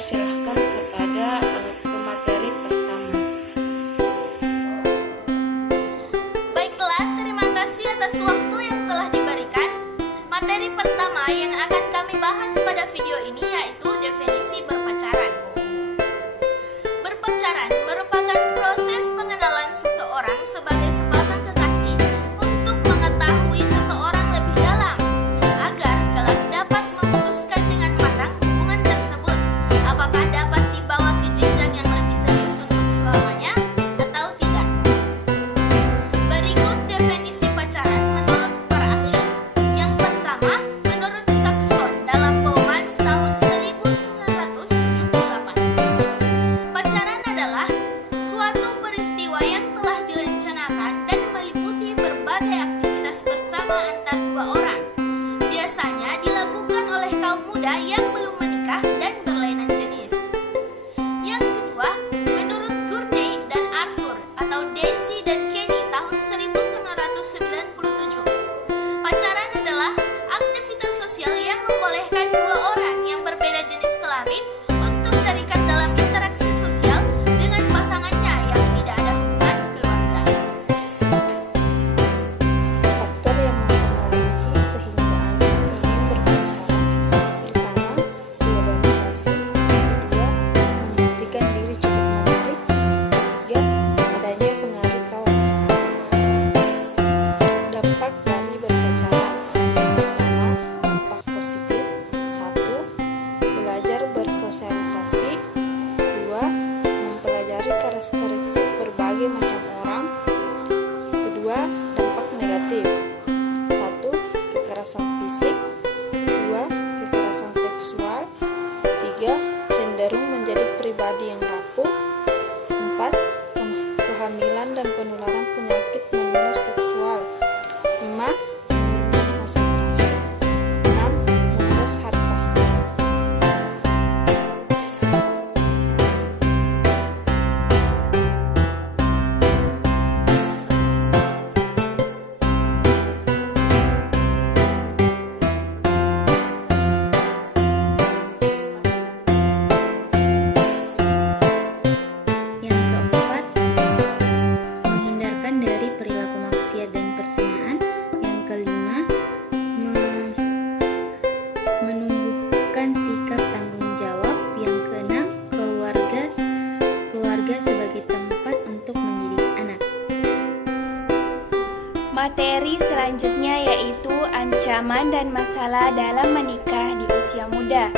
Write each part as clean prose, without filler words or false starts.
persilahkan kepada pemateri pertama. Baiklah, terima kasih atas waktu yang telah diberikan. Materi pertama yang akan kami bahas pada video ini yaitu definisi berpacaran. Berpacaran merupakan proses pengenalan seseorang sebagai sepasang kekasih untuk mengetahui seseorang lebih dalam, agar kelak dapat memutuskan dengan matang hubungan tersebut, apakah dapat dibawa ke jenjang yang lebih serius untuk selamanya atau tidak. Berikut definisi pacaran menurut para ahli. Yang pertama, menurut Saxon dalam Bowman tahun 1978. Pacaran adalah suatu peristiwa yang telah direncanakan dan meliputi berbagai aktivitas bersama antar dua orang. Biasanya dilakukan oleh kaum muda yang belum menikah dan berlainan jenis. Yang kedua, menurut Gurney dan Arthur atau Daisy dan Kenny tahun 1997. Pacaran adalah aktivitas sosial yang membolehkan dua orang yang berbeda jenis kelamin untuk terikat dalam interaksi sosial dengan pasangannya yang tidak ada hubungan keluarga. Faktor yang mempengaruhi sehingga anak ingin berpacaran: pertama, globalisasi; kedua, membuktikan diri cukup menarik; ketiga, adanya pengaruh kawan. Dampak dari berpacaran: pertama, dampak positif: 1. Belajar bersosialisasi; 2. Mempelajari karakteristik berbagai macam orang; kedua, dampak negatif: 1. Kekerasan fisik; 2. Kekerasan seksual; 3. Cenderung menjadi pribadi yang rapuh; 4. Kehamilan dan penularan penyakit menular seksual; 5. Konsentrasi; 6. Menguras harta. Yang keempat, menghindarkan dari perilaku maksiat dan perzinaan. Yang kelima, menumbuhkan sikap tanggung jawab. Yang keenam, keluarga sebagai tempat untuk mendidik anak. Materi selanjutnya yaitu ancaman dan masalah dalam menikah di usia muda.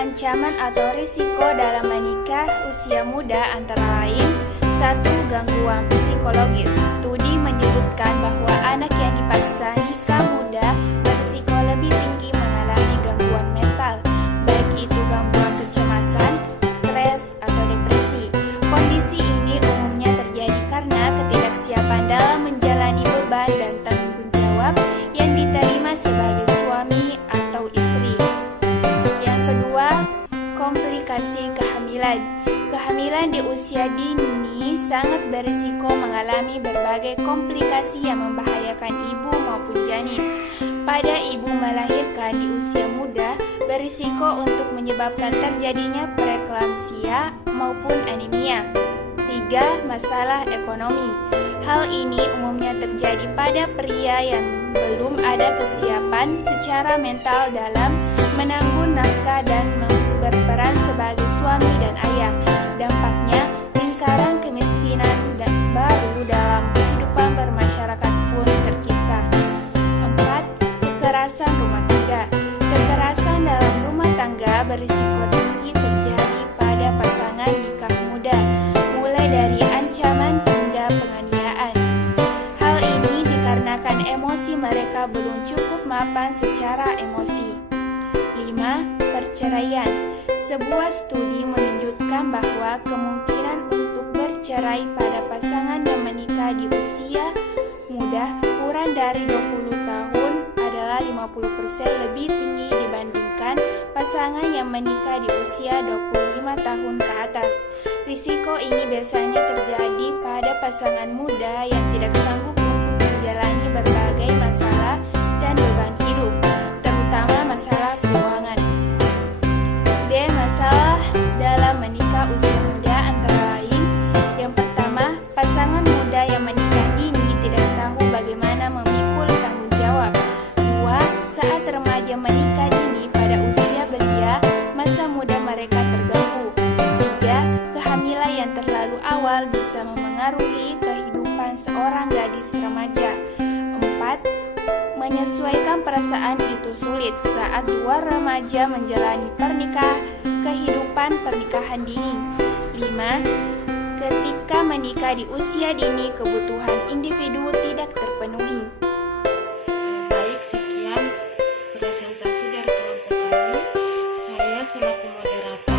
Ancaman atau risiko dalam menikah usia muda antara lain: 1. Gangguan psikologis. Studi menyebutkan bahwa anak yang dipaksa nikah muda berisiko lebih tinggi mengalami gangguan mental, baik itu gangguan kecemasan, stres, atau depresi. Kondisi ini umumnya terjadi karena ketidaksiapan dalam menjalani beban dan tanggung jawab yang diterima sebagai suami atau istri. Yang kedua, komplikasi kehamilan. Kehamilan di usia dini sangat berisiko mengalami berbagai komplikasi yang membahayakan ibu maupun janin. Pada ibu melahirkan di usia muda, berisiko untuk menyebabkan terjadinya preeklamsia maupun anemia. 3. Masalah ekonomi. Hal ini umumnya terjadi pada pria yang belum ada kesiapan secara mental dalam menanggung nafkah dan berperan sebagai suami dan ayah. Dampaknya, lingkaran kemiskinan dan baru dalam kehidupan bermasyarakat pun tercipta. 4. Kekerasan rumah tangga. Kekerasan dalam rumah tangga berisiko tinggi terjadi pada pasangan nikah muda, mulai dari ancaman hingga penganiayaan. Hal ini dikarenakan emosi mereka belum cukup mapan secara emosi. 5. Perceraian. Sebuah studi menunjukkan bahwa kemungkinan untuk bercerai pada pasangan yang menikah di usia muda kurang dari 20 tahun adalah 50% lebih tinggi dibandingkan pasangan yang menikah di usia 25 tahun ke atas. Risiko ini biasanya terjadi pada pasangan muda yang tidak sanggup untuk menjalani berbagai masalah dan beban hidup, terutama masalah keuangan. D. Masalah gadis remaja. 4. Menyesuaikan perasaan itu sulit saat dua remaja menjalani kehidupan pernikahan dini. 5. Ketika menikah di usia dini, kebutuhan individu tidak terpenuhi. Baik, sekian presentasi dari kelompok kami. Saya selaku moderator